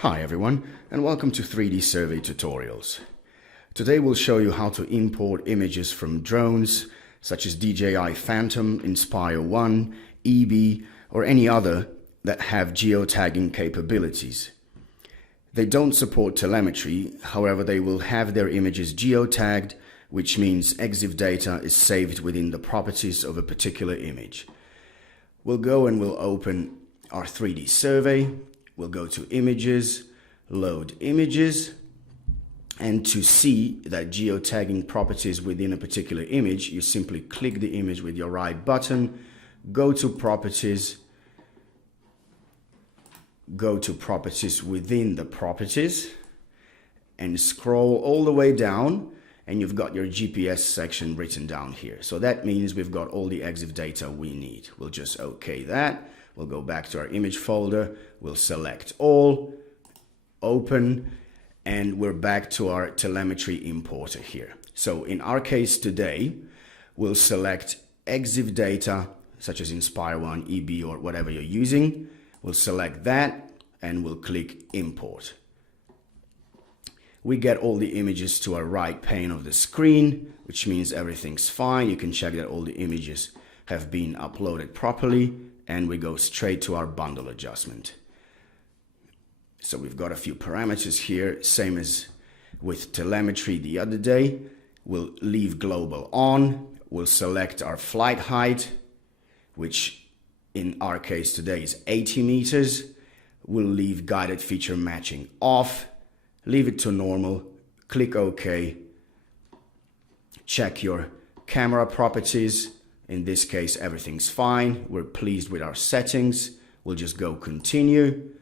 Hi everyone, and welcome to 3D Survey Tutorials. Today we'll show you how to import images from drones such as DJI Phantom, Inspire 1, eBee, or any other that have geotagging capabilities. They don't support telemetry, however they will have their images geotagged, which means EXIF data is saved within the properties of a particular image. We'll go and we'll open our 3D survey. We'll go to Images, Load Images, and to see that geotagging properties within a particular image, you simply click the image with your right button, go to Properties, go to Properties within the Properties, and scroll all the way down, and you've got your GPS section written down here. So that means we've got all the EXIF data we need. We'll just OK that. We'll go back to our image folder, we'll select all, open, and we're back to our telemetry importer here. So in our case today, we'll select EXIF data, such as Inspire 1, eBee, or whatever you're using. We'll select that, and we'll click Import. We get all the images to our right pane of the screen, which means everything's fine. You can check that all the images have been uploaded properly. And we go straight to our bundle adjustment. So we've got a few parameters here, same as with telemetry the other day. We'll leave global on. We'll select our flight height, which in our case today is 80 meters. We'll leave guided feature matching off, leave it to normal, click OK. Check your camera properties. In this case, everything's fine. We're pleased with our settings. We'll just go continue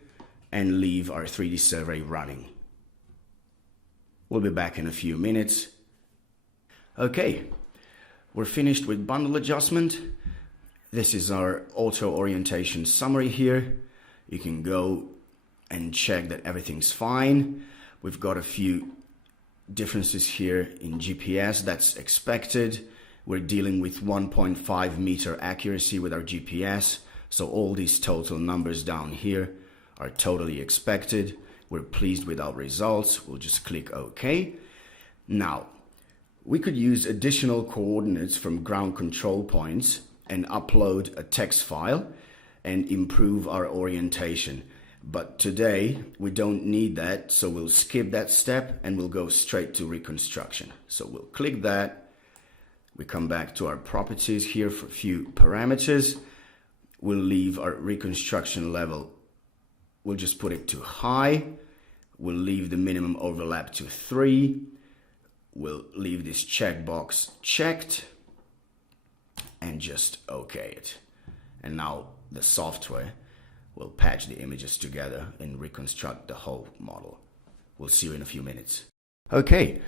and leave our 3D survey running. We'll be back in a few minutes. Okay, we're finished with bundle adjustment. This is our auto orientation summary here. You can go and check that everything's fine. We've got a few differences here in GPS. That's expected. We're dealing with 1.5 meter accuracy with our GPS, so all these total numbers down here are totally expected. We're pleased with our results. We'll just click OK. Now, we could use additional coordinates from ground control points and upload a text file and improve our orientation. But today, we don't need that, so we'll skip that step and we'll go straight to reconstruction. So we'll click that. We come back to our properties here for a few parameters. We'll leave our reconstruction level. We'll just put it to high. We'll leave the minimum overlap to 3. We'll leave this checkbox checked and just OK it. And now the software will patch the images together and reconstruct the whole model. We'll see you in a few minutes. Okay,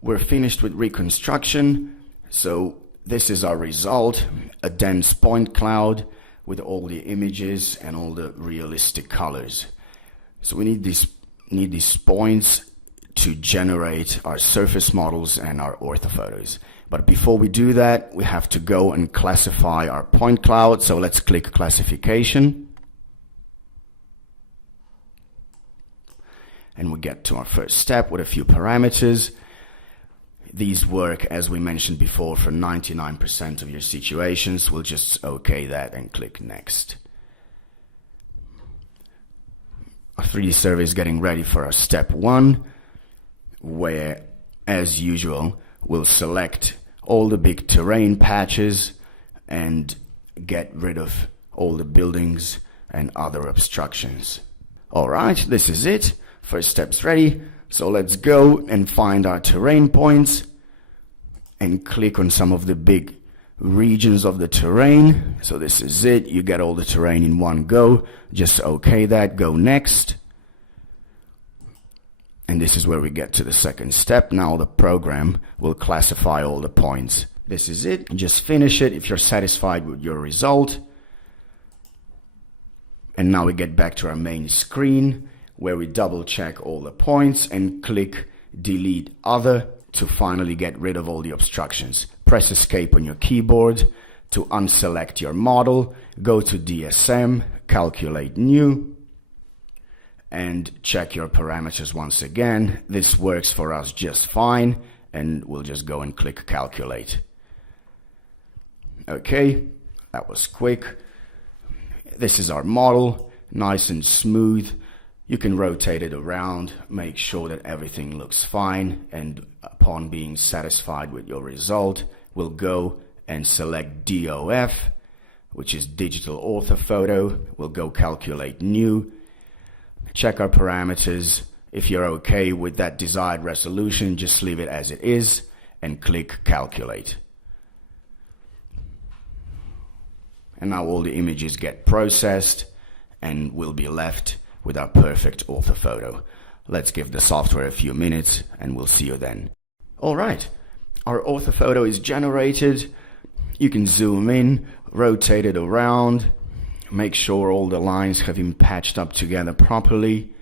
we're finished with reconstruction. So this is our result, a dense point cloud with all the images and all the realistic colors. So we need these points to generate our surface models and our orthophotos. But before we do that, we have to go and classify our point cloud. So let's click Classification. And we get to our first step with a few parameters. These work, as we mentioned before, for 99% of your situations. We'll just OK that and click Next. Our 3D survey is getting ready for our step 1, where, as usual, we'll select all the big terrain patches and get rid of all the buildings and other obstructions. All right, this is it. First step's ready. So let's go and find our terrain points and click on some of the big regions of the terrain. So this is it. You get all the terrain in one go. Just OK that. Go next. And this is where we get to the second step. Now the program will classify all the points. This is it. Just finish it if you're satisfied with your result. And now we get back to our main screen, where we double check all the points and click Delete Other to finally get rid of all the obstructions. Press Escape on your keyboard to unselect your model. Go to DSM, Calculate New, and check your parameters once again. This works for us just fine, and we'll just go and click calculate. Okay, that was quick. This is our model, nice and smooth. You can rotate it around, make sure that everything looks fine, and upon being satisfied with your result, we'll go and select DOF, which is digital orthophoto. We'll go calculate new, check our parameters. If you're okay with that desired resolution, just leave it as it is and click calculate. And now all the images get processed and we'll be left with our perfect orthophoto. Let's give the software a few minutes and we'll see you then. All right, our orthophoto is generated. You can zoom in, rotate it around, make sure all the lines have been patched up together properly.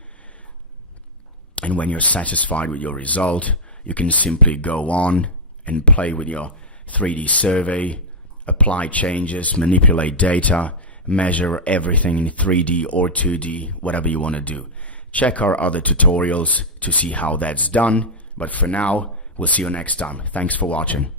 And when you're satisfied with your result, you can simply go on and play with your 3D survey, apply changes, manipulate data, measure everything in 3D or 2D, whatever you want to do. Check our other tutorials to see how that's done. But for now, we'll see you next time. Thanks for watching.